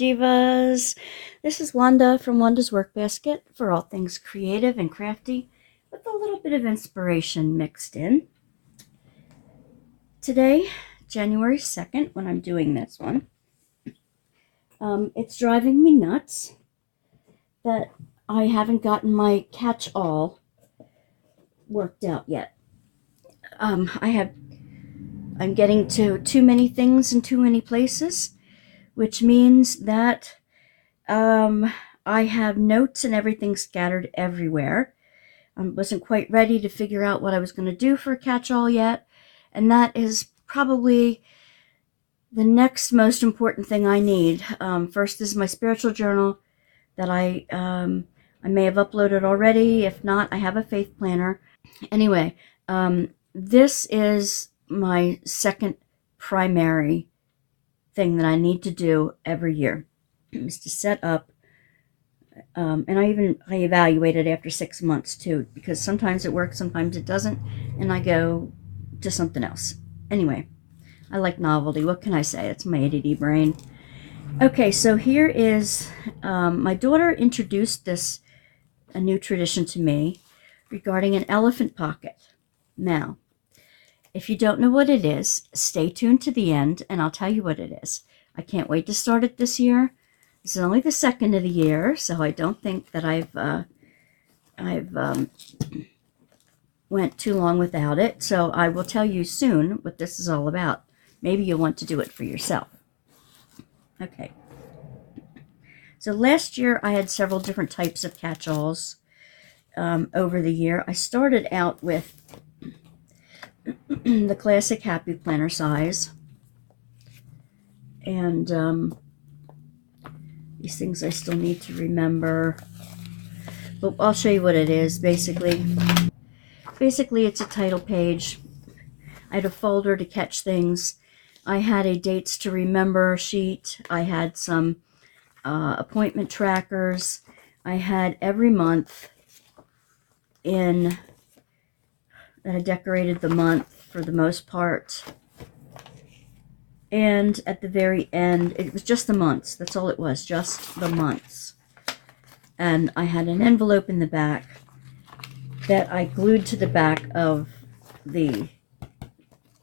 Divas. This is Wanda from Wanda's Workbasket for all things creative and crafty with a little bit of inspiration mixed in. Today, January 2nd, when I'm doing this one, it's driving me nuts that I haven't gotten my catch-all worked out yet. I'm getting to too many things in too many places, which means that I have notes and everything scattered everywhere. I wasn't quite ready to figure out what I was going to do for a catch-all yet, and that is probably the next most important thing I need. First is my spiritual journal that I may have uploaded already. If not, I have a faith planner. Anyway, this is my second primary thing that I need to do every year, is to set up, and I evaluate it after 6 months too, because sometimes it works, sometimes it doesn't, and I go to something else. Anyway, I like novelty. What can I say? It's my ADD brain. Okay, so here is, my daughter introduced a new tradition to me regarding an elephant pocket. Now, if you don't know what it is, stay tuned to the end and I'll tell you what it is. I can't wait to start it this year. This is only the second of the year, so I don't think that I've went too long without it. So I will tell you soon what this is all about. Maybe you'll want to do it for yourself. Okay. So last year I had several different types of catch-alls over the year. I started out with the classic Happy Planner size. And these things I still need to remember. But I'll show you what it is. Basically it's a title page. I had a folder to catch things. I had a dates to remember sheet. I had some appointment trackers. I had every month in that I decorated the month for the most part. And at the very end, it was just the months. That's all it was, just the months. And I had an envelope in the back that I glued to the back of the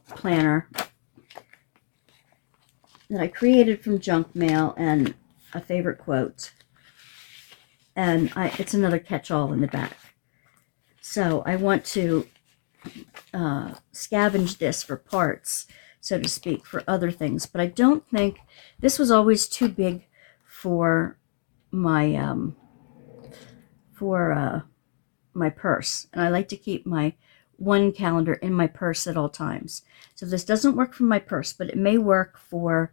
planner that I created from junk mail and a favorite quote. And it's another catch-all in the back. So I want to scavenge this for parts, so to speak, for other things. But I don't think this was always too big for my my purse, and I like to keep my one calendar in my purse at all times. So this doesn't work for my purse, but it may work for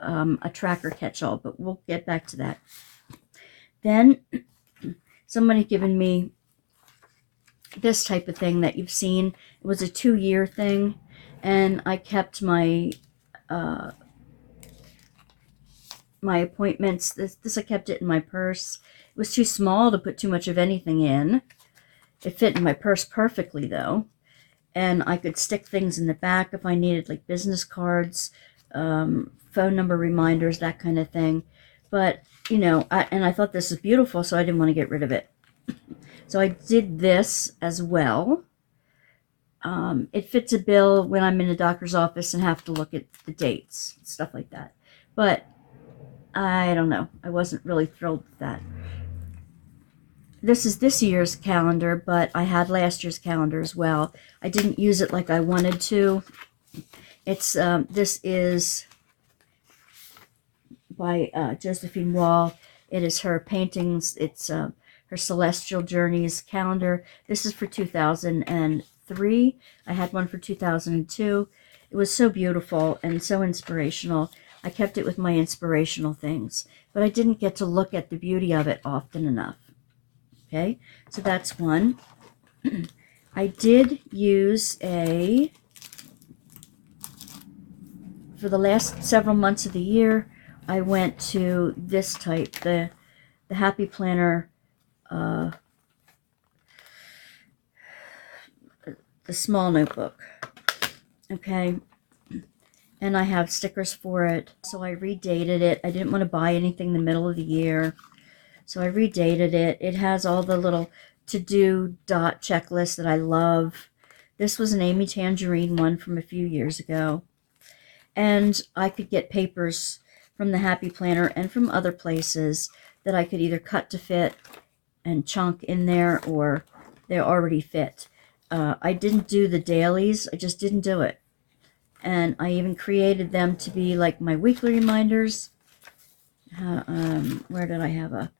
a tracker catch-all, but we'll get back to that. Then somebody given me this type of thing that you've seen. It was a 2-year thing, and I kept my my appointments. This I kept it in my purse. It was too small to put too much of anything in. It fit in my purse perfectly though, and I could stick things in the back if I needed, like business cards, phone number reminders, that kind of thing. But you know, I thought this was beautiful, so I didn't want to get rid of it. So I did this as well. It fits a bill when I'm in a doctor's office and have to look at the dates, stuff like that. But I don't know. I wasn't really thrilled with that. This is this year's calendar, but I had last year's calendar as well. I didn't use it like I wanted to. It's this is by Josephine Wall. It is her paintings. It's her Celestial Journeys calendar. This is for 2003. I had one for 2002. It was so beautiful and so inspirational. I kept it with my inspirational things, but I didn't get to look at the beauty of it often enough. Okay, so that's one. I did use for the last several months of the year, I went to this type, the Happy Planner, the small notebook. Okay, and I have stickers for it. So I redated it. I didn't want to buy anything in the middle of the year, so I redated it. It has all the little to-do dot checklists that I love. This was an Amy Tangerine one from a few years ago. And I could get papers from the Happy Planner and from other places that I could either cut to fit and chunk in there, or they already fit. I didn't do the dailies. I just didn't do it. And I even created them to be like my weekly reminders. Where did I have a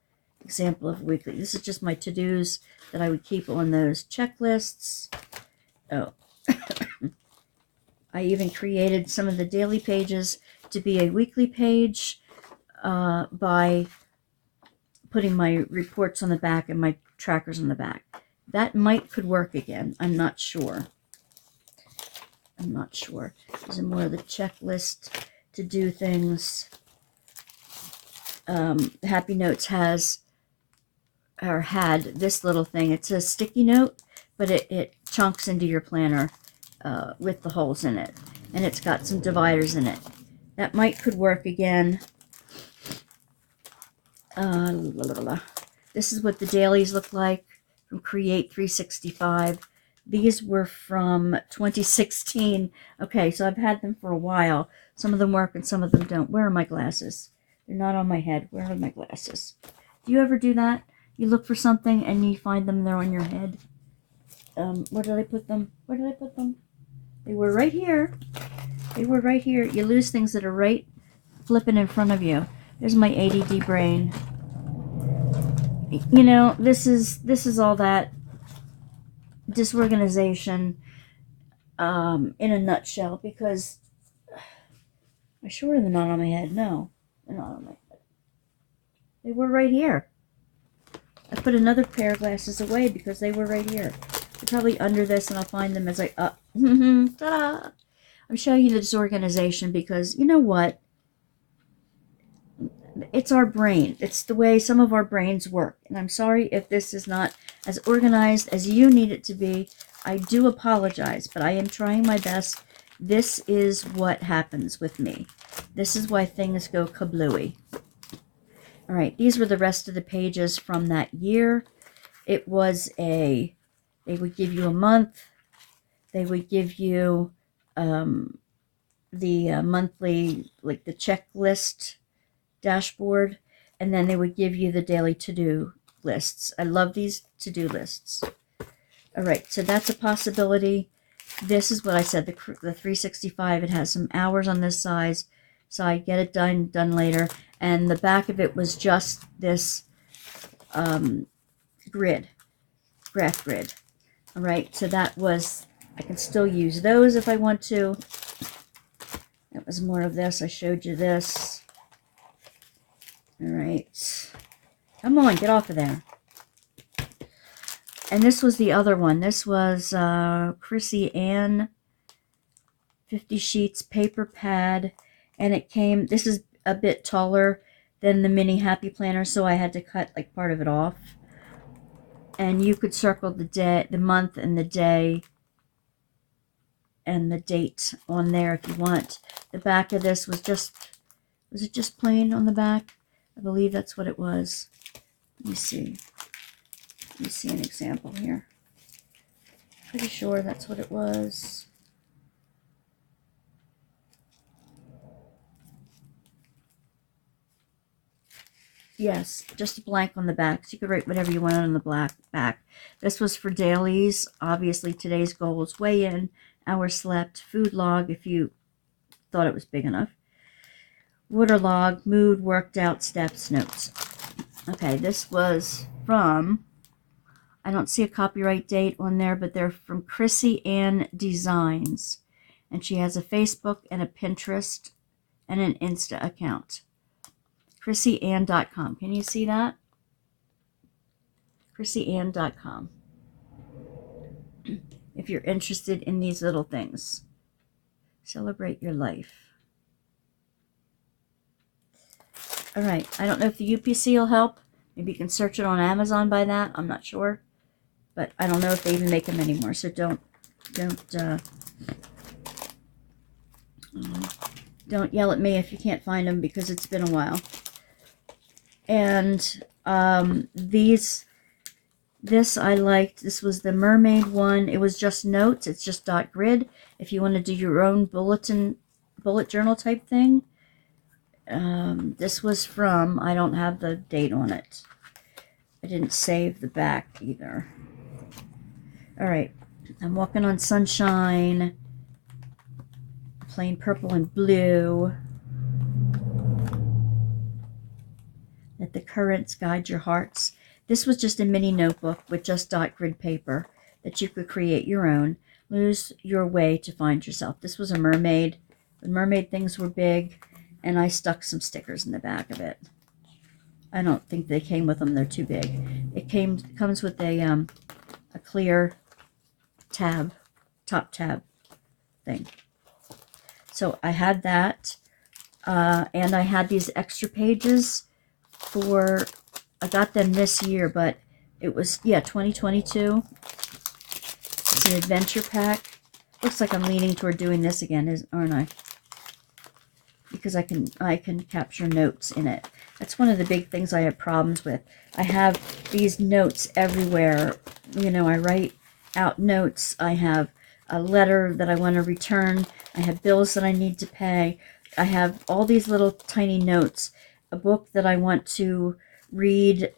example of weekly? This is just my to-dos that I would keep on those checklists. Oh, I even created some of the daily pages to be a weekly page by putting my reports on the back and my trackers on the back. That could work again. I'm not sure. I'm not sure. These are more of the checklist to do things. Happy Notes has, or had, this little thing. It's a sticky note, but it chunks into your planner with the holes in it. And it's got some dividers in it. That could work again. This is what the dailies look like from Create 365. These were from 2016. Okay, so I've had them for a while. Some of them work and some of them don't. Where are my glasses? They're not on my head. Where are my glasses? Do you ever do that? You look for something and you find them, they're on your head. Where did I put them? Where did I put them? They were right here. They were right here. You lose things that are right flipping in front of you. There's my ADD brain. You know, this is all that disorganization in a nutshell, because I'm sure they're not on my head. No, they're not on my head. They were right here. I put another pair of glasses away because they were right here. They're probably under this, and I'll find them as I ta-da! I'm showing you the disorganization because you know what? It's our brain. It's the way some of our brains work. And I'm sorry if this is not as organized as you need it to be. I do apologize, but I am trying my best. This is what happens with me. This is why things go kablooey. All right, these were the rest of the pages from that year. It was they would give you a month. They would give you the monthly, like the checklist dashboard, and then they would give you the daily to-do lists. I love these to-do lists. All right, so that's a possibility. This is what I said, the 365. It has some hours on this side, so I get it done later. And the back of it was just this graph grid. All right, so that was, I can still use those if I want to. That was more of this. I showed you this. All right. Come on, get off of there. And this was the other one. This was Chrissy Ann 50 sheets paper pad. And it came, this is a bit taller than the mini Happy Planner, so I had to cut like part of it off. And you could circle the day, the month, and the day, and the date on there if you want. The back of this was it just plain on the back? I believe that's what it was. Let me see. Let me see an example here. Pretty sure that's what it was. Yes, just a blank on the back. So you could write whatever you want on the back. This was for dailies. Obviously, today's goals: weigh in, hours slept, food log if you thought it was big enough, water log, mood, worked out, steps, notes. Okay, this was from, I don't see a copyright date on there, but they're from Chrissy Ann Designs. And she has a Facebook and a Pinterest and an Insta account. ChrissyAnn.com. Can you see that? ChrissyAnn.com. If you're interested in these little things. Celebrate your life. All right. I don't know if the UPC will help. Maybe you can search it on Amazon by that. I'm not sure. But I don't know if they even make them anymore. So don't Don't yell at me if you can't find them because it's been a while. And this I liked. This was the mermaid one. It was just notes. It's just dot grid. If you want to do your own bullet journal type thing. This was from, I don't have the date on it. I didn't save the back either. All right. I'm walking on sunshine. Plain purple and blue. Let the currents guide your hearts. This was just a mini notebook with just dot grid paper that you could create your own. Lose your way to find yourself. This was a mermaid. The mermaid things were big, and I stuck some stickers in the back of it. I don't think they came with them. They're too big. It comes with a clear tab, top tab thing. So I had that, and I had these extra pages for, I got them this year, but it was, yeah, 2022. It's an adventure pack. Looks like I'm leaning toward doing this again, aren't I? Because I can capture notes in it. That's one of the big things I have problems with. I have these notes everywhere. You know, I write out notes. I have a letter that I want to return. I have bills that I need to pay. I have all these little tiny notes. A book that I want to read,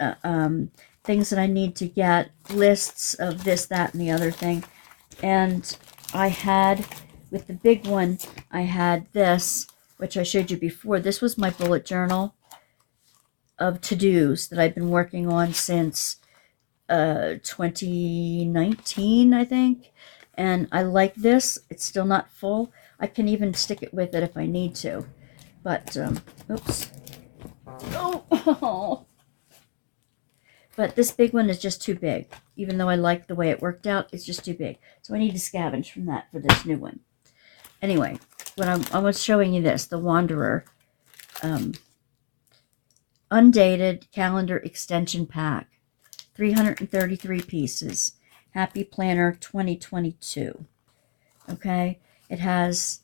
things that I need to get, lists of this, that, and the other thing. And I had, with the big one, I had this, which I showed you before. This was my bullet journal of to-dos that I've been working on since 2019, I think. And I like this. It's still not full. I can even stick it with it if I need to. But, oops. Oh. But this big one is just too big. Even though I like the way it worked out, it's just too big. So I need to scavenge from that for this new one. Anyway, when I was showing you this, the Wanderer undated calendar extension pack, 333 pieces, Happy Planner 2022. Okay, it has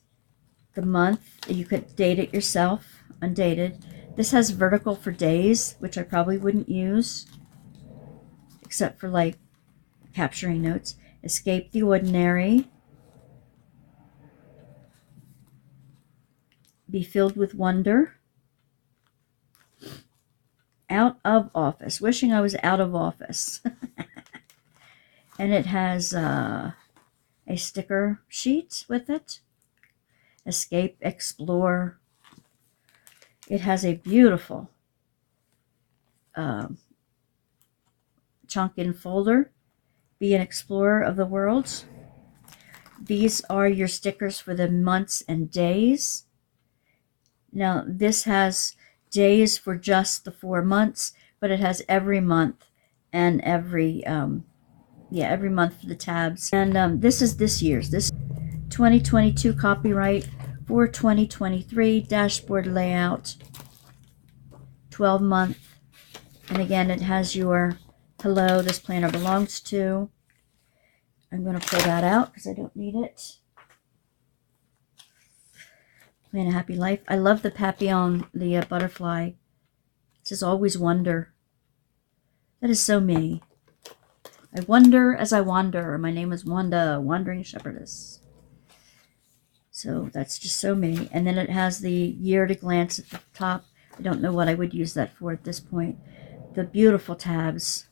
the month. You could date it yourself, undated. This has vertical for days, which I probably wouldn't use, except for like capturing notes. Escape the ordinary. Be filled with wonder. Out of office. Wishing I was out of office. And it has a sticker sheet with it. Escape, explore. It has a beautiful chunk-in folder. Be an explorer of the world. These are your stickers for the months and days. Now, this has days for just the 4 months, but it has every month and every month for the tabs. And this is this year's. This 2022 copyright for 2023 dashboard layout, 12-month. And again, it has your hello, this planner belongs to. I'm going to pull that out because I don't need it. Plan a happy life. I love the papillon, the butterfly. It says always wonder. That is so me. I wonder as I wander. My name is Wanda, Wandering Shepherdess. So that's just so me. And then it has the year to glance at the top. I don't know what I would use that for at this point. The beautiful tabs.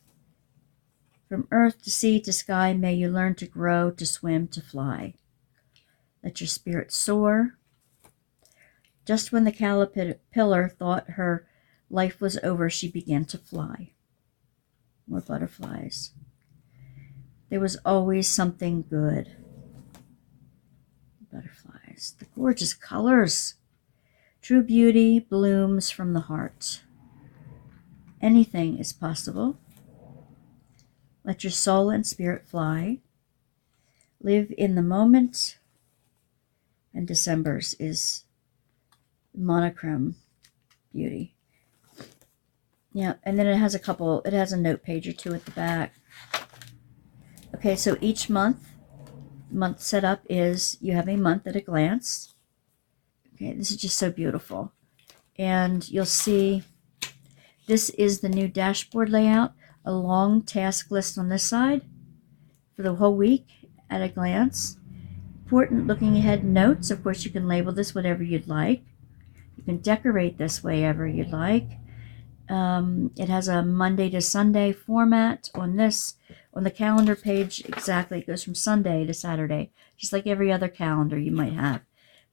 From earth to sea to sky, may you learn to grow, to swim, to fly. Let your spirit soar. Just when the caterpillar thought her life was over, she began to fly. More butterflies. There was always something good. Butterflies. The gorgeous colors. True beauty blooms from the heart. Anything is possible. Let your soul and spirit fly. Live in the moment. And December's is monochrome beauty. Yeah, and then it has a note page or two at the back. Okay, so each month setup is you have a month at a glance. Okay, this is just so beautiful. And you'll see this is the new dashboard layout. A long task list on this side for the whole week at a glance. Important looking ahead notes. Of course, you can label this whatever you'd like. You can decorate this wherever you'd like. It has a Monday to Sunday format on this. On the calendar page, exactly, it goes from Sunday to Saturday, just like every other calendar you might have.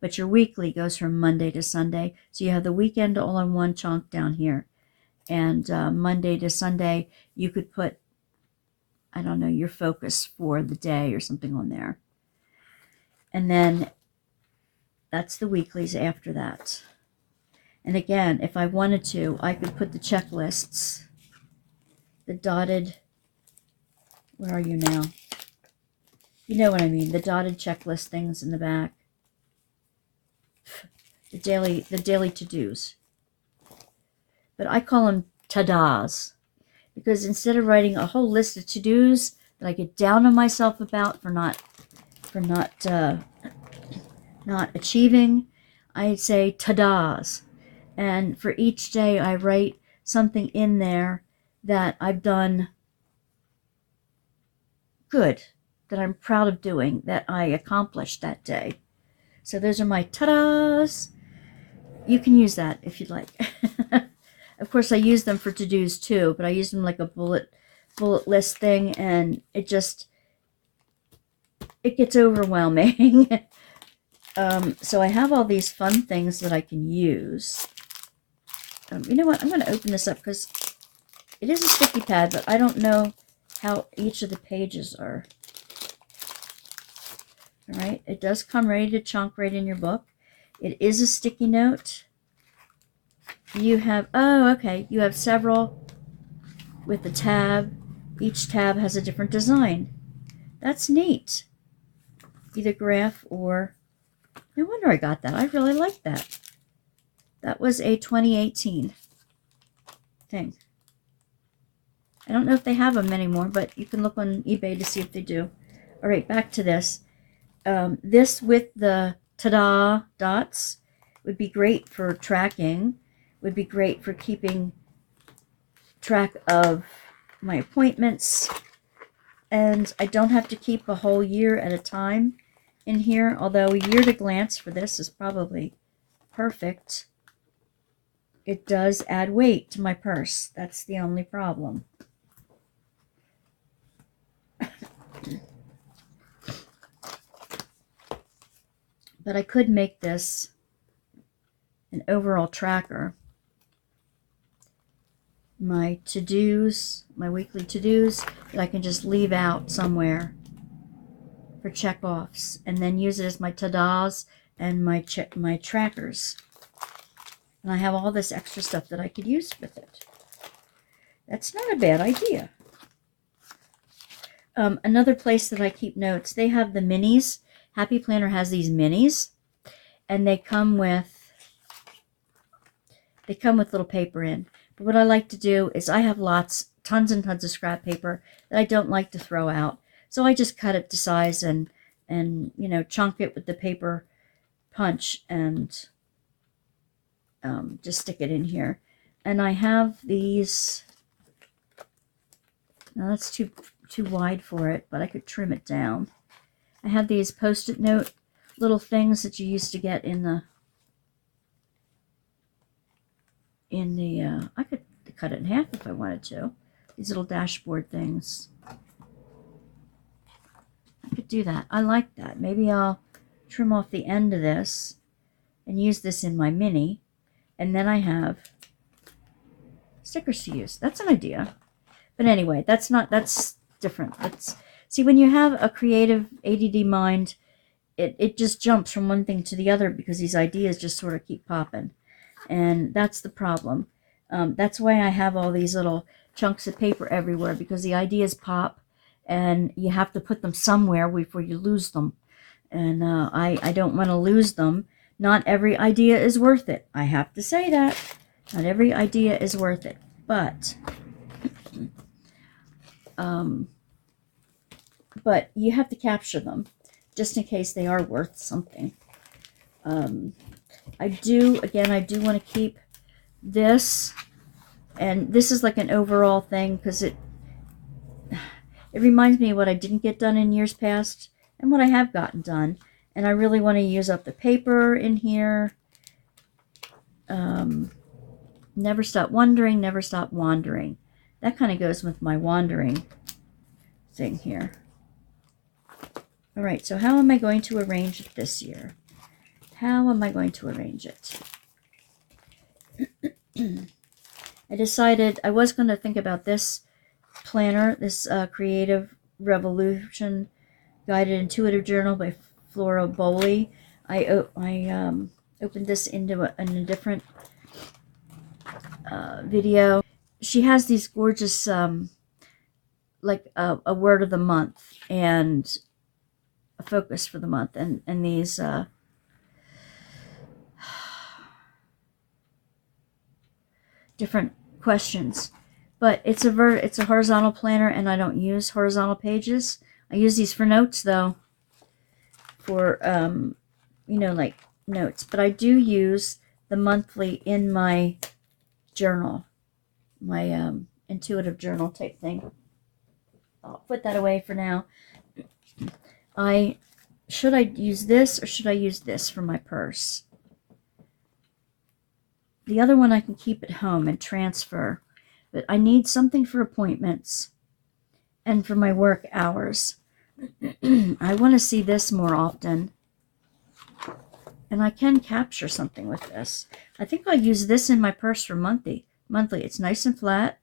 But your weekly goes from Monday to Sunday. So you have the weekend all in one chunk down here. And Monday to Sunday, you could put, I don't know, your focus for the day or something on there. And then that's the weeklies after that. And again, if I wanted to, I could put the checklists, the dotted, where are you now? You know what I mean, the dotted checklist things in the back. The daily to-dos. But I call them ta-das, because instead of writing a whole list of to-dos that I get down on myself about for not achieving, I say ta-das. And for each day I write something in there that I've done good, that I'm proud of doing, that I accomplished that day. So those are my ta-das. You can use that if you'd like. Of course, I use them for to-dos too, but I use them like a bullet list thing, and it gets overwhelming. So I have all these fun things that I can use. You know what? I'm going to open this up because it is a sticky pad, but I don't know how each of the pages are. All right, it does come ready to chunk right in your book. It is a sticky note. You have, oh, okay, you have several with the tab. Each tab has a different design. That's neat. Either graph or, no wonder I got that. I really like that. That was a 2018 thing. I don't know if they have them anymore, but you can look on eBay to see if they do. All right, back to this. This with the ta-da dots would be great for tracking, would be great for keeping track of my appointments, and I don't have to keep a whole year at a time in here, although a year to glance for this is probably perfect. It does add weight to my purse. That's the only problem. But I could make this an overall tracker. My to-dos, my weekly to-dos, that I can just leave out somewhere for check-offs, and then use it as my ta-das and my trackers. And I have all this extra stuff that I could use with it. That's not a bad idea. Another place that I keep notes, they have the minis. Happy Planner has these minis, and they come with little paper in. But what I like to do is I have tons and tons of scrap paper that I don't like to throw out. So I just cut it to size and you know, chunk it with the paper punch and just stick it in here. And I have these, now that's too wide for it, but I could trim it down. I have these Post-it note little things that you used to get in the I could cut it in half if I wanted to. These little dashboard things. I could do that. I like that. Maybe I'll trim off the end of this and use this in my mini. And then I have stickers to use. That's an idea. But anyway, that's different. See, when you have a creative ADD mind, it just jumps from one thing to the other because these ideas just sort of keep popping. And that's the problem. That's why I have all these little chunks of paper everywhere, because the ideas pop and you have to put them somewhere before you lose them. And I don't want to lose them. Not every idea is worth it. I have to say that. Not every idea is worth it. But you have to capture them just in case they are worth something. I do want to keep this, and this is like an overall thing because it reminds me of what I didn't get done in years past and what I have gotten done. And I really want to use up the paper in here. Never stop wondering, never stop wandering. That kind of goes with my wandering thing here. All right, so how am I going to arrange it this year? How am I going to arrange it? I decided I was going to think about this planner, this Creative Revolution Guided Intuitive Journal by Flora Bowley. I opened this into a different video. She has these gorgeous, like a word of the month and a focus for the month, and these different questions. But it's a horizontal planner, and I don't use horizontal pages. I use these for notes though, for you know, like notes. But I do use the monthly in my journal, my intuitive journal type thing. I'll put that away for now. Should I use this or should I use this for my purse? The other one I can keep at home and transfer, but I need something for appointments and for my work hours. I want to see this more often, and I can capture something with this. I think I'll use this in my purse for monthly. It's nice and flat.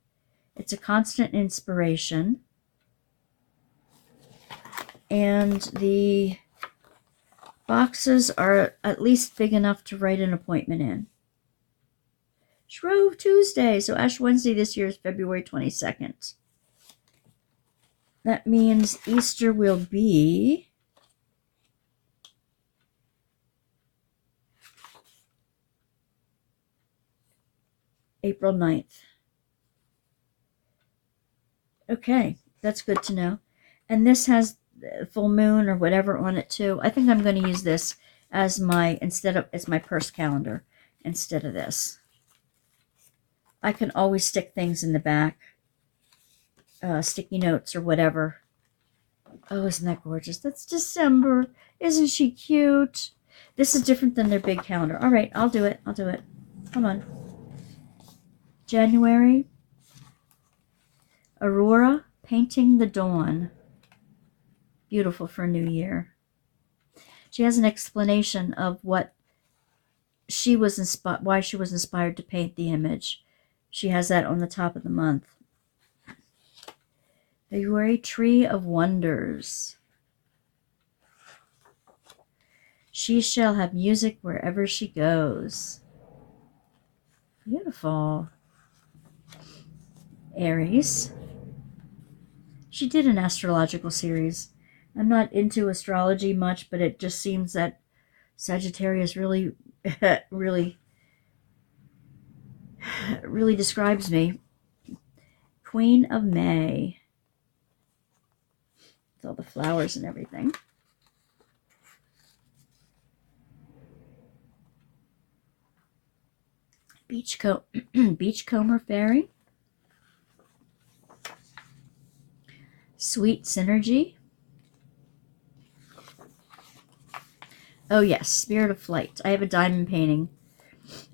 It's a constant inspiration. And the boxes are at least big enough to write an appointment in. Shrove Tuesday. So Ash Wednesday this year is February 22nd. That means Easter will be April 9th. Okay, that's good to know. And this has full moon or whatever on it too. I think I'm going to use this as my purse calendar instead of this. I can always stick things in the back, sticky notes or whatever. Oh, isn't that gorgeous? That's December. Isn't she cute? This is different than their big calendar. All right, I'll do it. Come on. January. Aurora, Painting the Dawn. Beautiful for a new year. She has an explanation of what she was inspired, why she was inspired to paint the image. She has that on the top of the month. February, Tree of Wonders. She shall have music wherever she goes. Beautiful. Aries. She did an astrological series. I'm not into astrology much, but it just seems that Sagittarius really, really describes me. Queen of May. With all the flowers and everything. Beachcomber Fairy. Sweet Synergy. Oh yes, Spirit of Flight. I have a diamond painting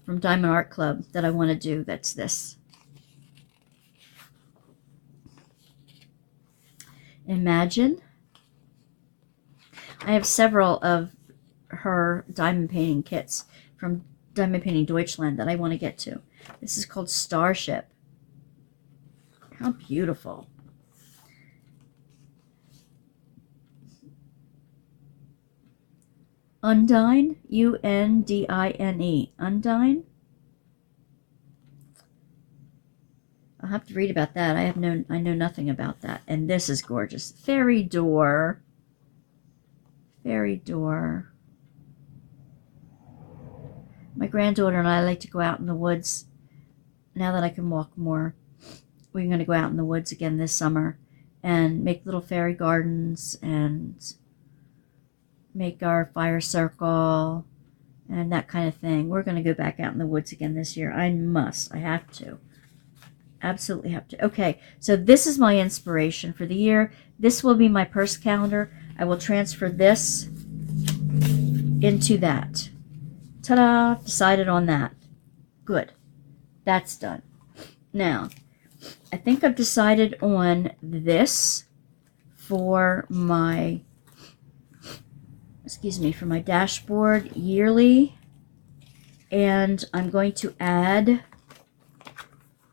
from Diamond Art Club that I want to do. That's this. Imagine. I have several of her diamond painting kits from Diamond Painting Deutschland that I want to get to. This is called Starship. How beautiful. Undine, Undine. Undine? I'll have to read about that. I know nothing about that. And this is gorgeous. Fairy Door. Fairy Door. My granddaughter and I like to go out in the woods. Now that I can walk more, we're going to go out in the woods again this summer and make little fairy gardens and make our fire circle and that kind of thing. We're going to go back out in the woods again this year. I have to. Absolutely have to. Okay, so this is my inspiration for the year. This will be my purse calendar. I will transfer this into that. Ta-da! Decided on that. Good. That's done. Now, I think I've decided on this for my, for my dashboard yearly. And I'm going to add,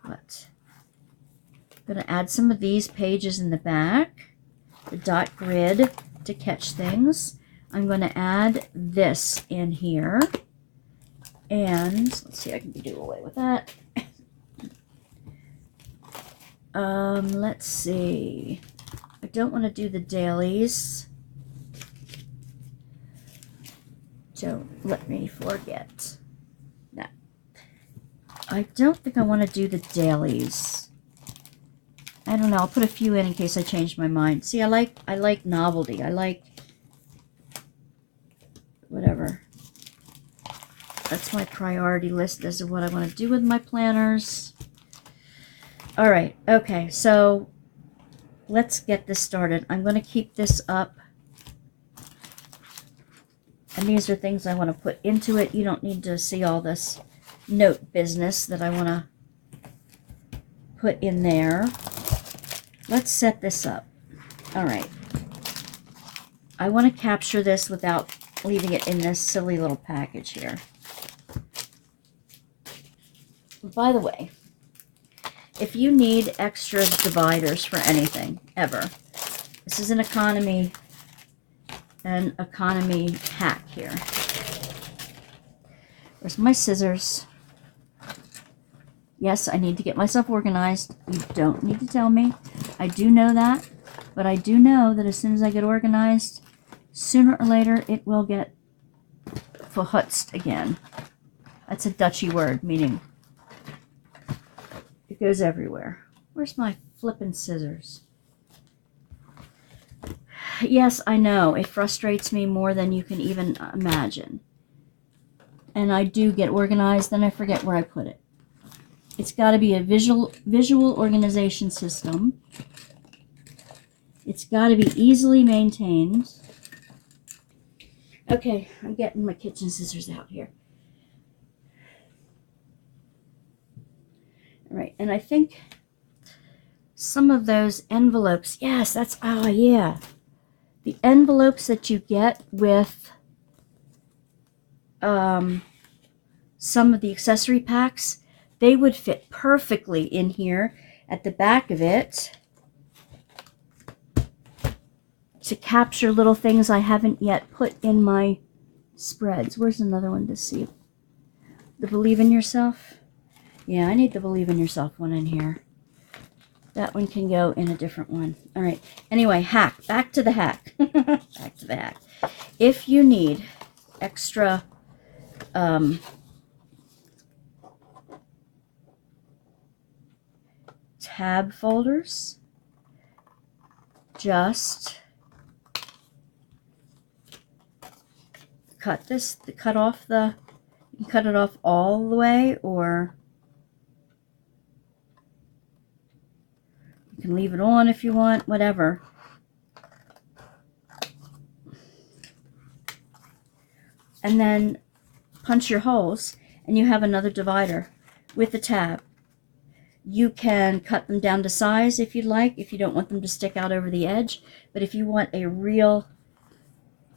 what? I'm going to add some of these pages in the back, the dot grid to catch things. I'm going to add this in here. And let's see, I can do away with that. Let's see. I don't want to do the dailies. Don't let me forget. No. I don't think I want to do the dailies. I don't know. I'll put a few in case I change my mind. See, I like novelty. I like whatever. That's my priority list as to what I want to do with my planners. All right. Okay. So let's get this started. I'm going to keep this up. And these are things I want to put into it. You don't need to see all this note business that I want to put in there. Let's set this up. All right. I want to capture this without leaving it in this silly little package here. By the way, if you need extra dividers for anything, ever, this is an economy hack here. Where's my scissors? Yes, I need to get myself organized. You don't need to tell me. I do know that, but I do know that as soon as I get organized, sooner or later it will get verhutzt again. That's a Dutchy word, meaning it goes everywhere. Where's my flippin' scissors? Yes, I know. It frustrates me more than you can even imagine. And I do get organized, then I forget where I put it. It's got to be a visual organization system. It's got to be easily maintained. Okay, I'm getting my kitchen scissors out here. All right, and I think some of those envelopes, yes, that's, oh yeah. The envelopes that you get with some of the accessory packs, they would fit perfectly in here at the back of it to capture little things I haven't yet put in my spreads. Where's another one to see? The Believe in Yourself? Yeah, I need the Believe in Yourself one in here. That one can go in a different one. All right. Anyway, hack. Back to the hack. Back to the hack. If you need extra tab folders, just cut off the, you can cut it off all the way, or you can leave it on if you want, whatever. And then punch your holes, and you have another divider with the tab. You can cut them down to size if you'd like, if you don't want them to stick out over the edge. But if you want a real,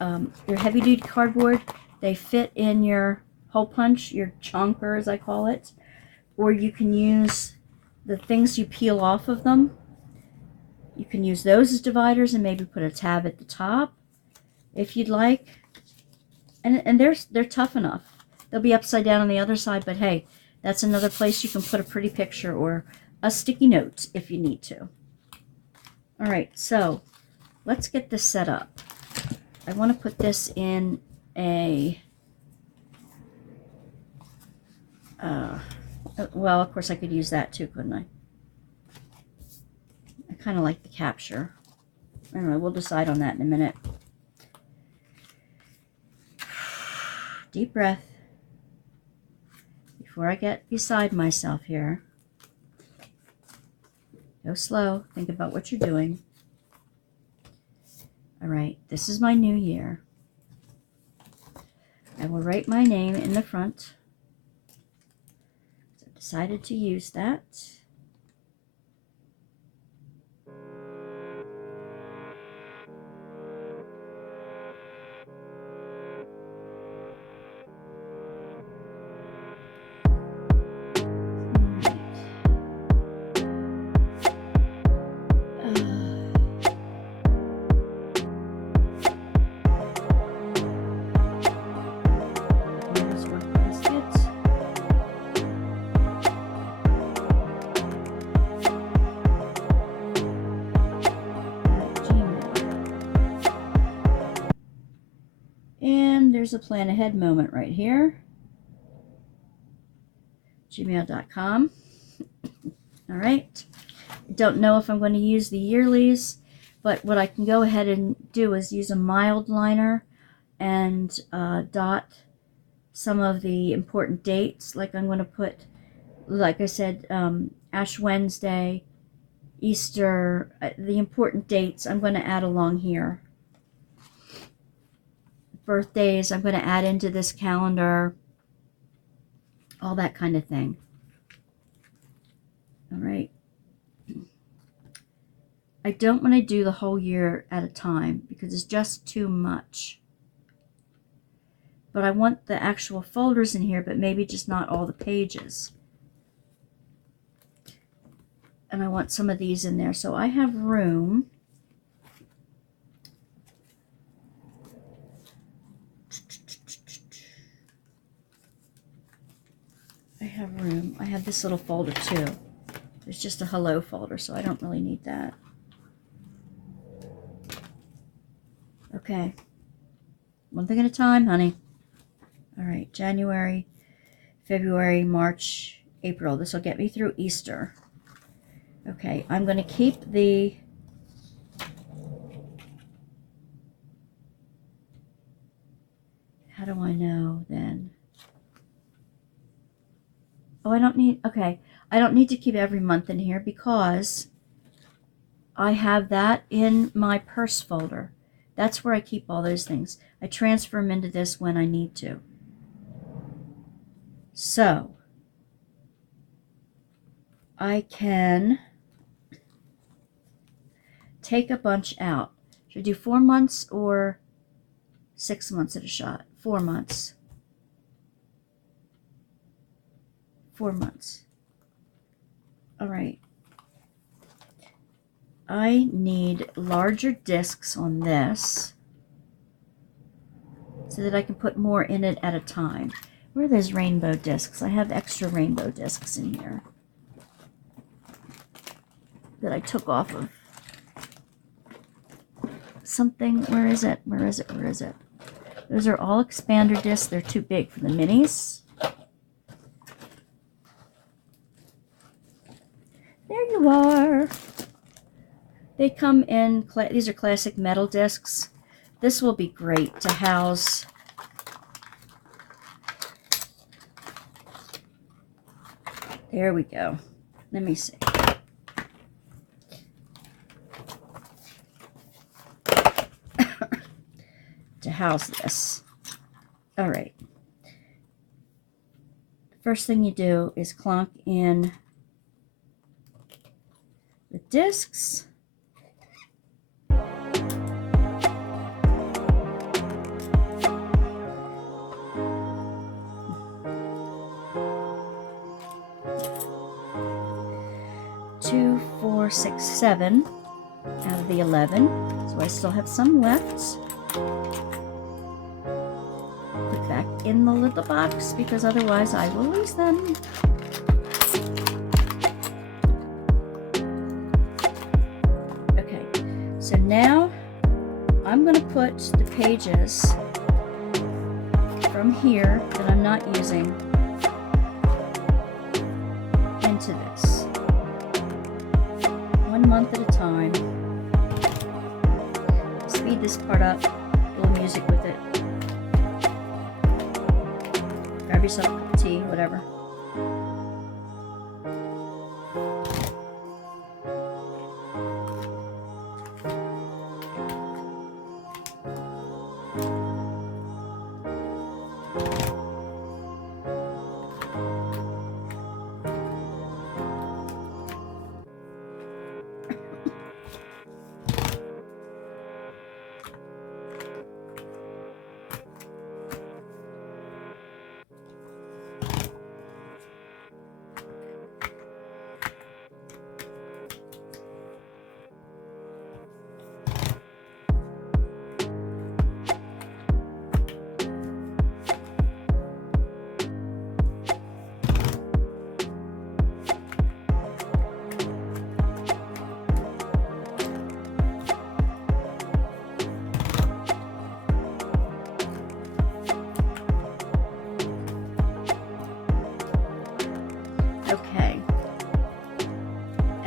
your heavy-duty cardboard, they fit in your hole punch, your chonker as I call it. Or you can use the things you peel off of them. You can use those as dividers and maybe put a tab at the top if you'd like. And they're tough enough. They'll be upside down on the other side, but hey, that's another place you can put a pretty picture or a sticky note if you need to. All right, so let's get this set up. I want to put this in a, well, of course I could use that too, couldn't I? I kind of like the capture. Anyway, we'll decide on that in a minute. deep breath before I get beside myself here. Go slow. Think about what you're doing. All right, this is my new year. I will write my name in the front. So I decided to use that. And there's a plan ahead moment right here. gmail.com. All right. I don't know if I'm going to use the yearlies, but what I can go ahead and do is use a mild liner and dot some of the important dates. Like I'm going to put, like I said, Ash Wednesday, Easter, the important dates I'm going to add along here. Birthdays I'm going to add into this calendar, all that kind of thing. All right. I don't want to do the whole year at a time because it's just too much. But I want the actual folders in here, but maybe just not all the pages. And I want some of these in there. So I have room. I have this little folder too. There's just a hello folder, so I don't really need that. Okay. One thing at a time, honey. All right, January, February, March, April. This will get me through Easter. Okay, I'm going to keep the how do I know then? Oh, I don't need, okay. I don't need to keep every month in here because I have that in my purse folder. That's where I keep all those things. I transfer them into this when I need to. So, I can take a bunch out. Should I do 4 months or 6 months at a shot? 4 months. 4 months. All right. I need larger discs on this so that I can put more in it at a time. Where are those rainbow discs? I have extra rainbow discs in here that I took off of something. Where is it? Where is it? Where is it? Those are all expander discs. They're too big for the minis. There you are. They come in, these are classic metal discs. This will be great to house there we go. Let me see. To house this. All right. First thing you do is clunk in the discs. Two, 4, 6, 7 out of the 11. So I still have some left. Put back in the little box because otherwise I will lose them. Okay, so now I'm going to put the pages from here that I'm not using into this. 1 month at a time. Speed this part up, a little music with it. Grab yourself a cup of tea, whatever.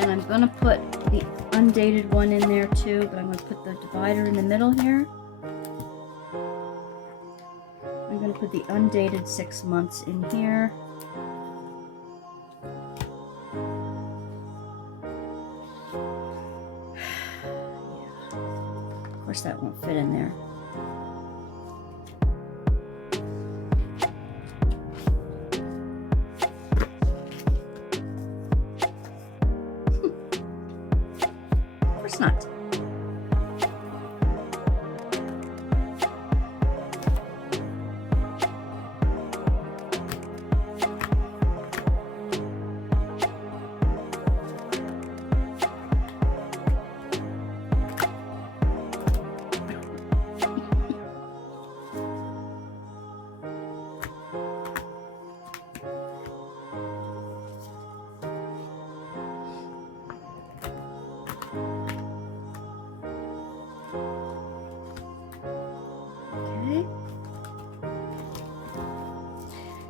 I'm going to put the undated one in there too, but I'm going to put the divider in the middle here. I'm going to put the undated 6 months in here. Yeah. Of course that won't fit in there. Not.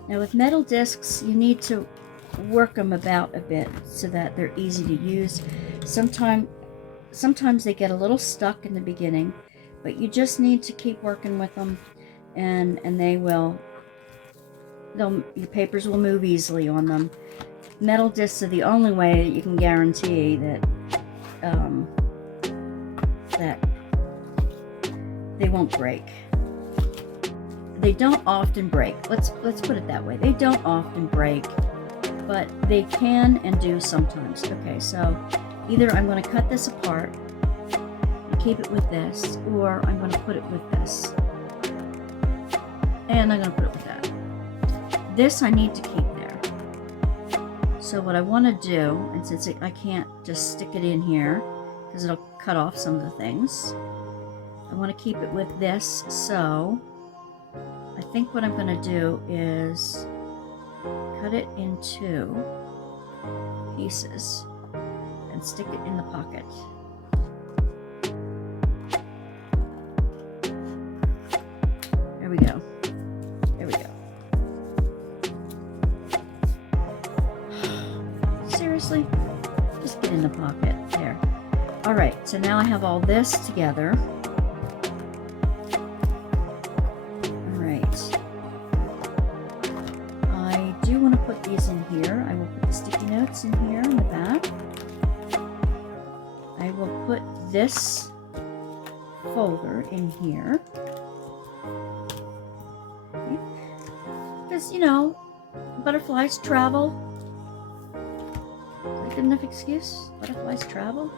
Now with metal discs, you need to work them about a bit so that they're easy to use. Sometimes they get a little stuck in the beginning, but you just need to keep working with them, and your papers will move easily on them. Metal discs are the only way that you can guarantee that that they won't break. They don't often break. Let's put it that way. They don't often break, but they can and do sometimes. Okay, so either I'm going to cut this apart and keep it with this, or I'm going to put it with this. And I'm going to put it with that. This I need to keep there. So what I want to do, and since I can't just stick it in here because it'll cut off some of the things, I want to keep it with this. So I think what I'm going to do is cut it into pieces and stick it in the pocket. There we go. There we go. Seriously? Just get in the pocket. There. Alright, so now I have all this together. These in here. I will put the sticky notes in here in the back. I will put this folder in here. Because, you know, butterflies travel. Is that a good enough excuse? Butterflies travel.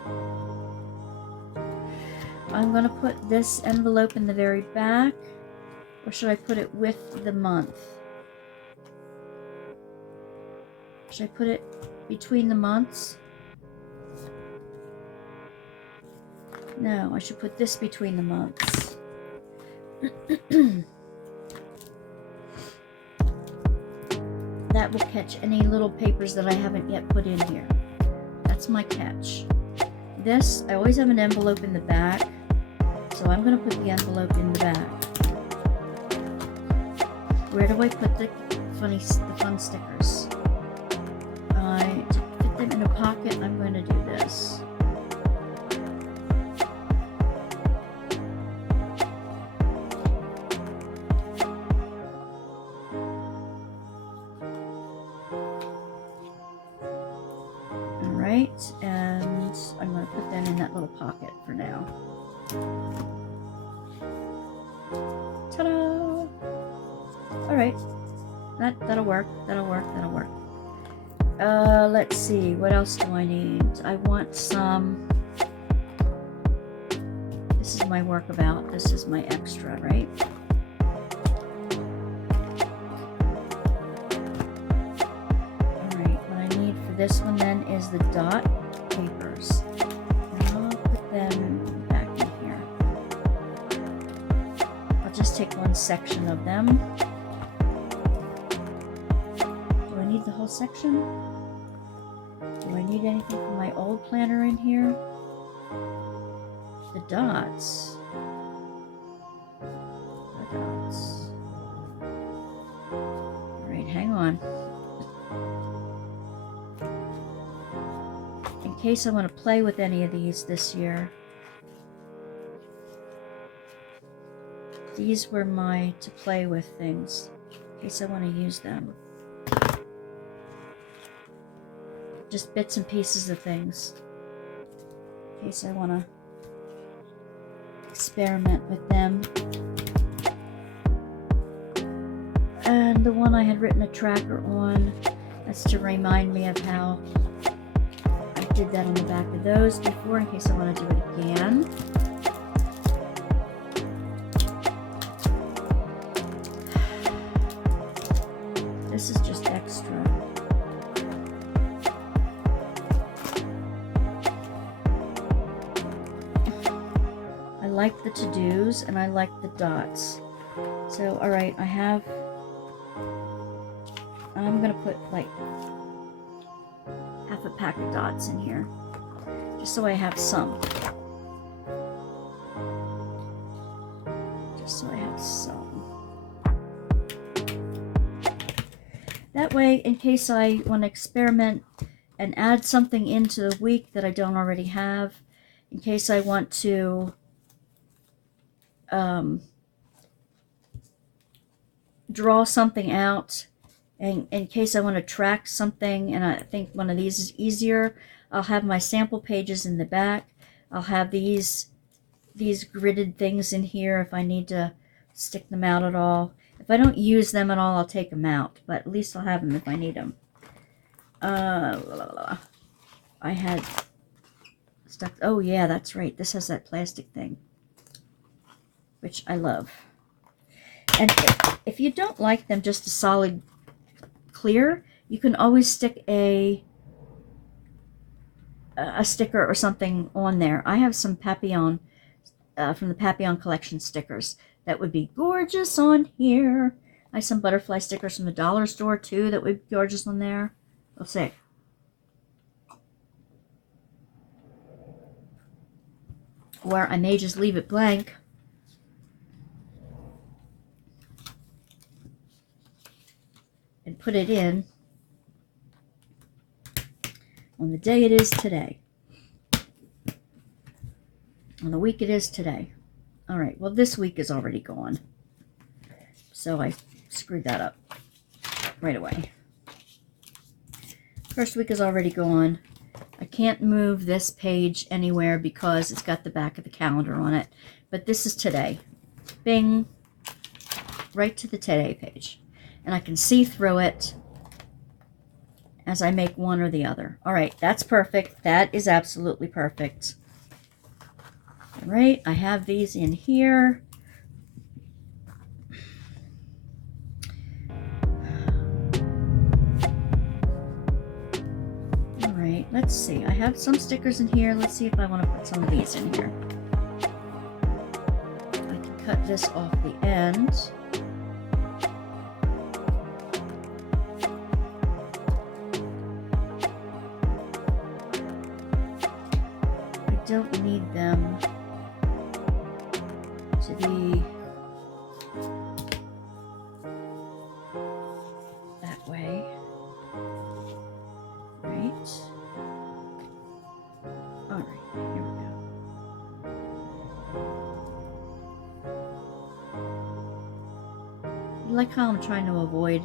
I'm going to put this envelope in the very back. Or should I put it with the month? Should I put it between the months? No, I should put this between the months. That will catch any little papers that I haven't yet put in here. That's my catch. This, I always have an envelope in the back, so I'm going to put the envelope in the back. Where do I put the fun stickers? To put them in a pocket, I'm going to do this. and I'm going to put them in that little pocket for now. Ta-da! Alright, that'll work, that'll work, that'll work. Let's see, what else do I need? I want some... This is my workabout, this is my extra, right? Alright, what I need for this one then is the dot papers. And I'll put them back in here. I'll just take one section of them. Do I need the whole section? Do I need anything from my old planner in here? The dots. The dots. Alright, hang on. In case I want to play with any of these this year. These were my to play with things. In case I want to use them. Just bits and pieces of things. In case I want to experiment with them. And the one I had written a tracker on, that's to remind me of how I did that on the back of those before, in case I want to do it again. This is just extra. I like the to-dos and I like the dots. So, alright, I'm gonna put like half a pack of dots in here, just so I have some. Just so I have some. That way, in case I want to experiment and add something into the week that I don't already have, in case I want to draw something out, and in case I want to track something and I think one of these is easier, I'll have my sample pages in the back. I'll have these gridded things in here if I need to stick them out at all. If I don't use them at all, I'll take them out, but at least I'll have them if I need them. I had stuff. Oh yeah, that's right. This has that plastic thing, which I love. And if you don't like them just a solid clear, you can always stick a sticker or something on there. I have some Papillon from the Papillon collection stickers that would be gorgeous on here. I have some butterfly stickers from the dollar store too that would be gorgeous on there. We'll see. Or I may just leave it blank. And put it in on the day it is today. On the week it is today. Alright, well this week is already gone. So I screwed that up right away. First week is already gone. I can't move this page anywhere because it's got the back of the calendar on it. But this is today. Bing. Right to the today page. And I can see through it as I make one or the other. Alright, that's perfect. That is absolutely perfect. Alright, I have these in here. Alright, let's see. I have some stickers in here. Let's see if I want to put some of these in here. I can cut this off the end. I don't need them to be that way, right? All right, here we go. You like how I'm trying to avoid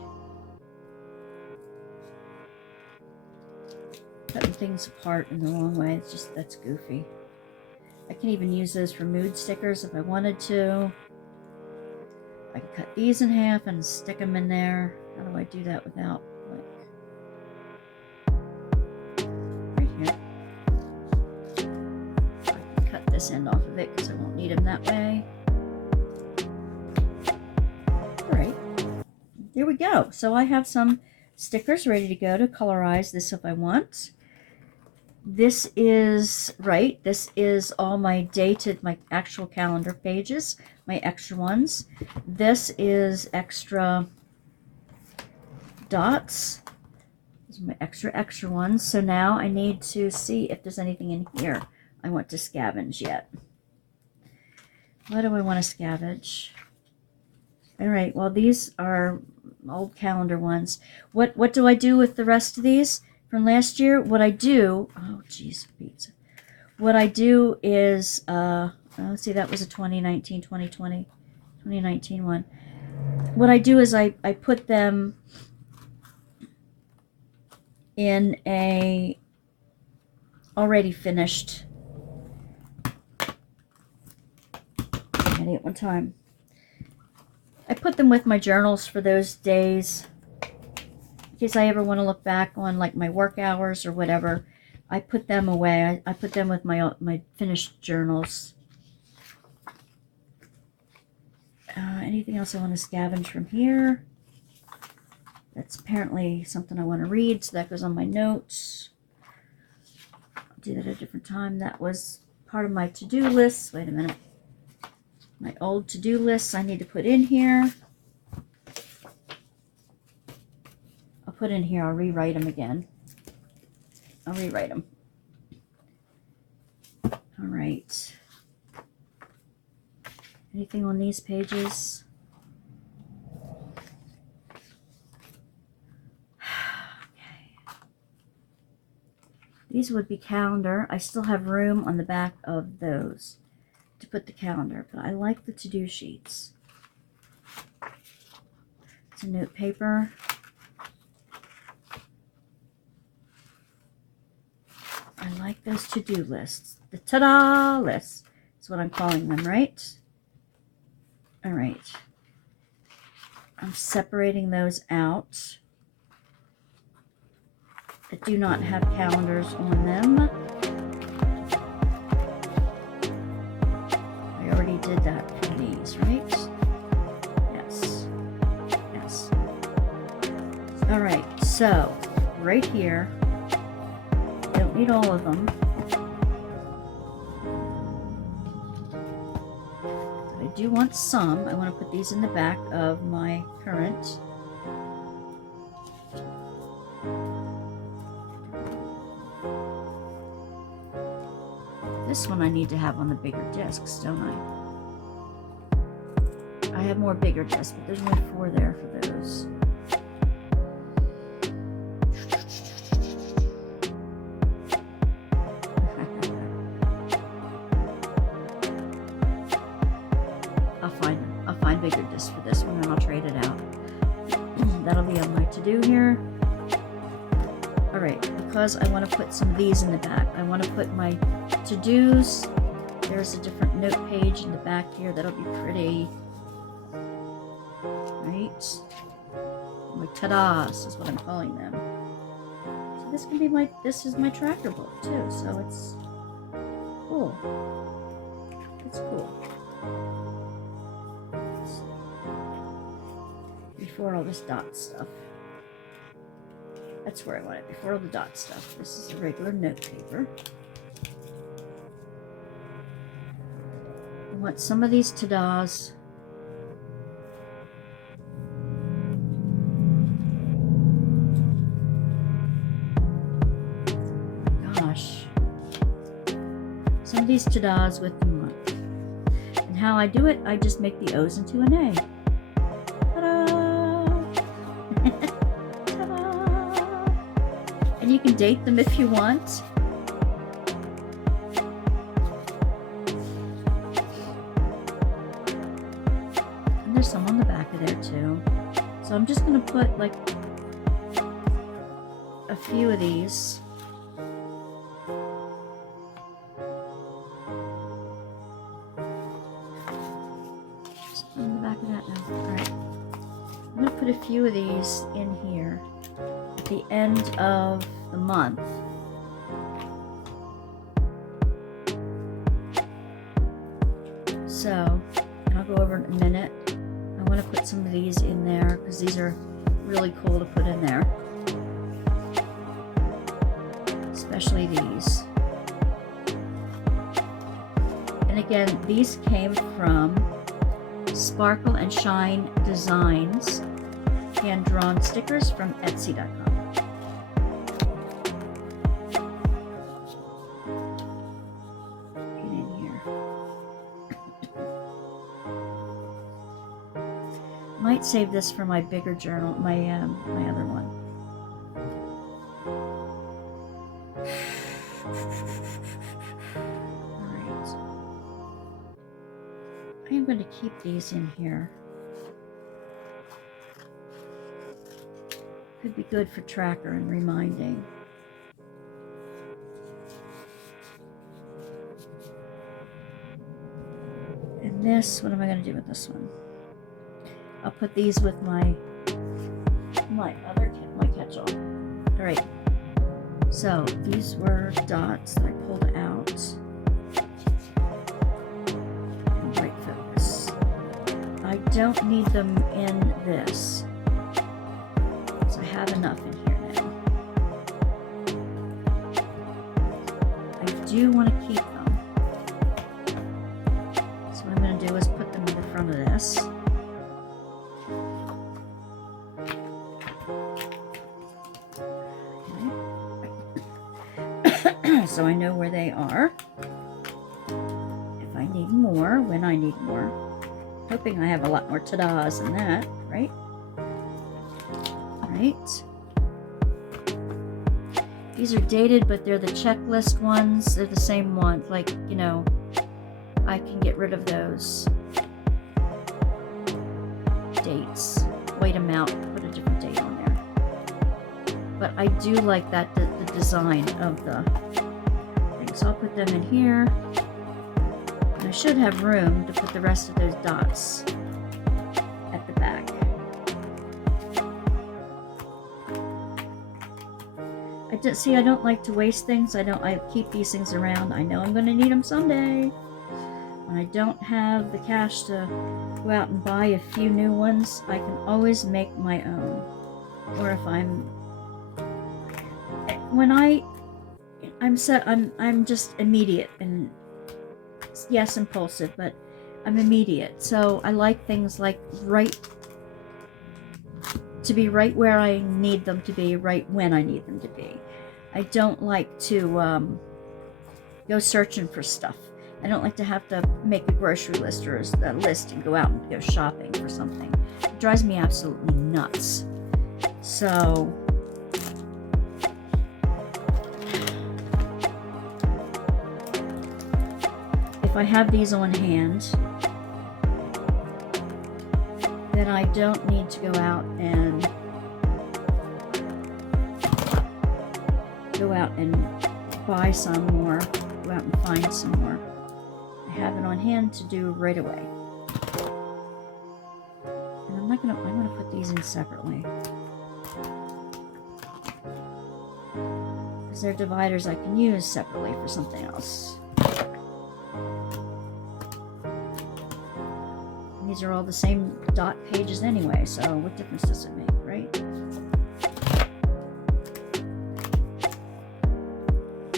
cutting things apart in the wrong way. It's just, that's goofy. I can even use those for mood stickers if I wanted to. I can cut these in half and stick them in there. How do I do that without, like, right here? I can cut this end off of it because I won't need them that way. Alright, there we go. So I have some stickers ready to go to colorize this if I want. This is, right, this is all my dated, my actual calendar pages, my extra ones. This is extra dots. These are my extra ones. So now I need to see if there's anything in here I want to scavenge yet. What do I want to scavenge? All right, well, these are old calendar ones. What do I do with the rest of these from last year? What I do, oh geez, pizza. What I do is, let's see, that was a 2019 one. What I do is I put them in a already finished, I had it one time. I put them with my journals for those days. In case I ever want to look back on like my work hours or whatever, I put them away. I put them with my finished journals. Anything else I want to scavenge from here? That's apparently something I want to read, so that goes on my notes. I'll do that at a different time. That was part of my to-do list. Wait a minute. My old to-do lists I need to put in here. I'll put in here. I'll rewrite them again. I'll rewrite them. All right. Anything on these pages? Okay. These would be calendar. I still have room on the back of those to put the calendar, but I like the to-do sheets. It's a note paper. I like those to-do lists. The ta-da lists is what I'm calling them, right? All right. I'm separating those out that do not have calendars on them. I already did that for these, right? Yes. Yes. All right. So, right here, I don't need all of them. I do want some. I want to put these in the back of my current. This one I need to have on the bigger discs, don't I? I have more bigger discs, but there's only 4 there for those. I'll find bigger discs for this one and I'll trade it out. That'll be on my to-do here. Alright, because I want to put some of these in the back. I want to put my to-dos. There's a different note page in the back here. That'll be pretty. Right? My ta-das is what I'm calling them. So this can be my, this is my tracker book too. So it's cool. It's cool. Before all this dot stuff. That's where I want it, before all the dot stuff. This is a regular note paper. I want some of these ta-das. Gosh. Some of these ta-das with the month. And how I do it, I just make the O's into an A. And you can date them if you want. And there's some on the back of there too. So I'm just going to put like a few of these put a few of these in here at the end of the month. So, I'll go over in a minute. I want to put some of these in there because these are really cool to put in there. Especially these. And again, these came from Sparkle and Shine Designs, hand-drawn stickers from Etsy.com. Get in here. Might save this for my bigger journal, my other one. I am going to keep these in here. Could be good for tracker and reminding. And this, what am I going to do with this one? I'll put these with my catch-all. All right. So these were dots that I pulled out. I don't need them in this, so I have enough in here now. I do want to keep them, so what I'm going to do is put them in the front of this. Okay. So I know where they are. If I need more, when I need more. Hoping I have a lot more ta-das than that, right? Right. These are dated, but they're the checklist ones. They're the same ones. Like, you know, I can get rid of those dates. White them out, put a different date on there. But I do like that, the design of the thing. So I'll put them in here. I should have room to put the rest of those dots at the back. I don't like to waste things. I keep these things around. I know I'm going to need them someday. When I don't have the cash to go out and buy a few new ones, I can always make my own. Or if I'm just immediate and yes, impulsive, but I'm immediate. So I like things like to be right where I need them to be, right when I need them to be. I don't like to go searching for stuff. I don't like to have to make a grocery list or a list and go out and go shopping for something. It drives me absolutely nuts. So if I have these on hand, then I don't need to go out and buy some more, go out and find some more. I have it on hand to do right away. And I'm gonna put these in separately. Because they're dividers I can use separately for something else. And these are all the same dot pages anyway, so what difference does it make, right?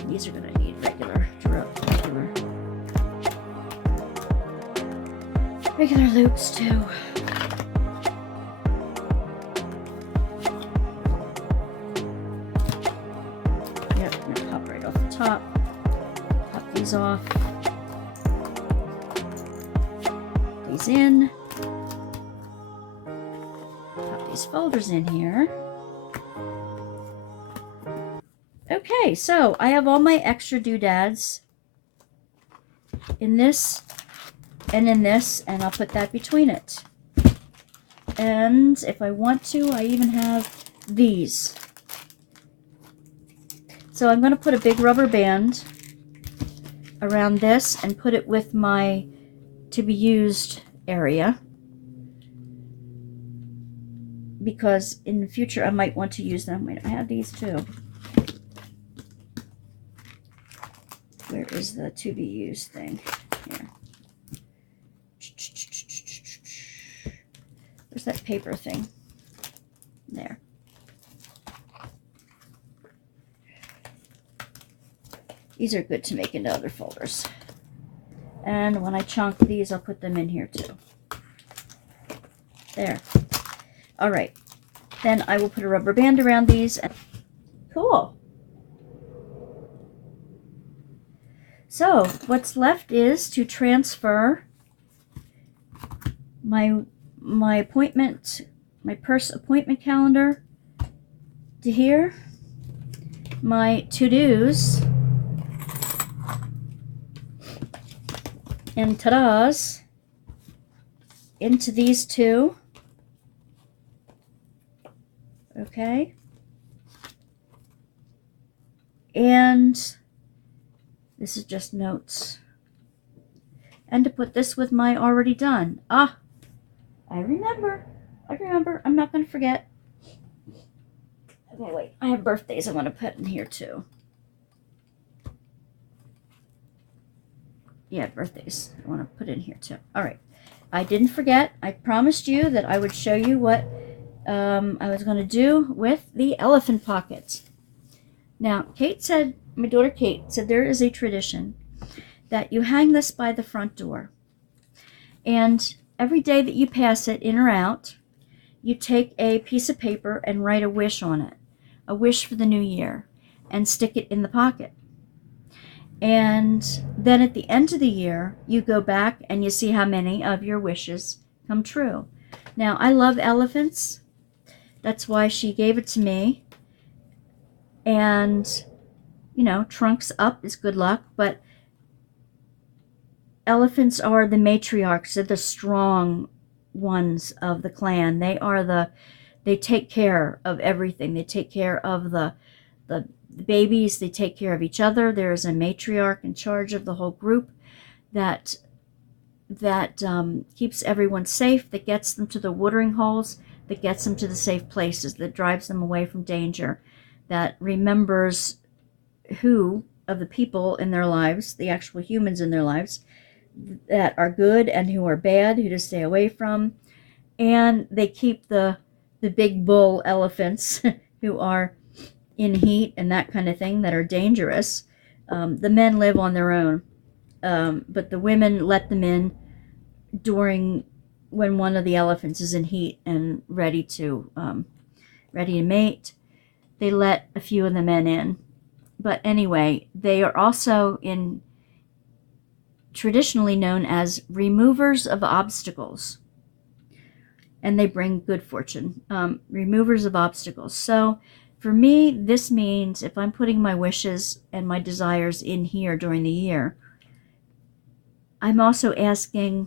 These are going to need regular loops too. Yep, I'm going to pop right off the top. Pop these off. These in. Pop these folders in here. Okay, so I have all my extra doodads in this and in this, and I'll put that between it. And if I want to, I even have these. So I'm going to put a big rubber band around this and put it with my to be used area, because in the future I might want to use them. Wait, I have these too. Where is the to be used thing? Here. Where's that paper thing? There. These are good to make into other folders. And when I chunk these, I'll put them in here too. There. All right. Then I will put a rubber band around these. Cool. So what's left is to transfer my appointment, my purse appointment calendar to here. My to-dos and ta-das into these two. Okay. And this is just notes. And to put this with my already done. Ah, I remember. I'm not going to forget. Okay, wait. I have birthdays I want to put in here too. Yeah, birthdays I want to put in here too. All right. I didn't forget. I promised you that I would show you what I was going to do with the elephant pockets. Now, Kate said, my daughter Kate said, there is a tradition that you hang this by the front door. And every day that you pass it in or out, you take a piece of paper and write a wish on it, a wish for the new year, and stick it in the pocket. And then at the end of the year, you go back and you see how many of your wishes come true. Now, I love elephants. That's why she gave it to me. And, you know, trunks up is good luck, but elephants are the matriarchs. They're the strong ones of the clan. They take care of everything. They take care of the babies. They take care of each other. There is a matriarch in charge of the whole group that keeps everyone safe, that gets them to the watering holes, that gets them to the safe places, that drives them away from danger, that remembers who of the people in their lives, the actual humans in their lives, that are good and who are bad, who to stay away from. And they keep the big bull elephants who are in heat and that kind of thing, that are dangerous. The men live on their own, but the women let them in when one of the elephants is in heat and ready to mate. They let a few of the men in. But anyway, they are also traditionally known as removers of obstacles. And they bring good fortune. Removers of obstacles. So for me, this means if I'm putting my wishes and my desires in here during the year, I'm also asking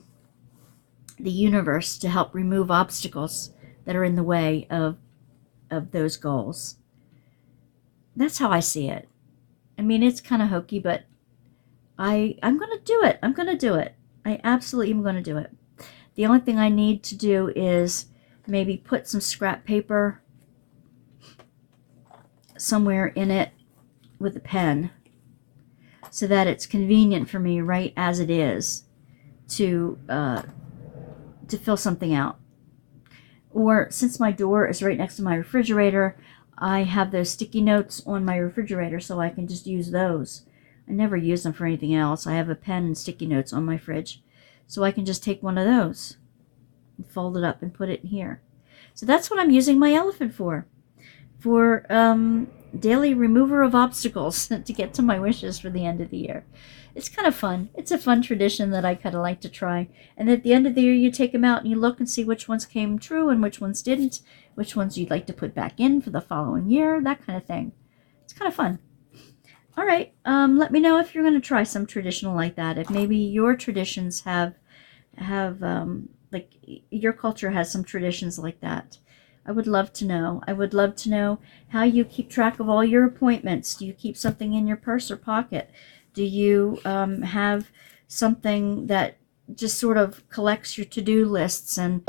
the universe to help remove obstacles that are in the way of those goals. That's how I see it. I mean, it's kind of hokey, but I'm going to do it. I'm going to do it. I absolutely am going to do it. The only thing I need to do is maybe put some scrap paper somewhere in it with a pen so that it's convenient for me right as it is to fill something out. Or since my door is right next to my refrigerator, I have those sticky notes on my refrigerator so I can just use those. I never use them for anything else. I have a pen and sticky notes on my fridge, so I can just take one of those and fold it up and put it in here. So that's what I'm using my elephant for daily remover of obstacles to get to my wishes for the end of the year. It's kind of fun. It's a fun tradition that I kind of like to try. And at the end of the year, you take them out and you look and see which ones came true and which ones didn't, which ones you'd like to put back in for the following year, that kind of thing. It's kind of fun. All right, let me know if you're going to try some traditional like that. If maybe your traditions have like your culture has some traditions like that. I would love to know. I would love to know how you keep track of all your appointments. Do you keep something in your purse or pocket? Do you have something that just sort of collects your to-do lists and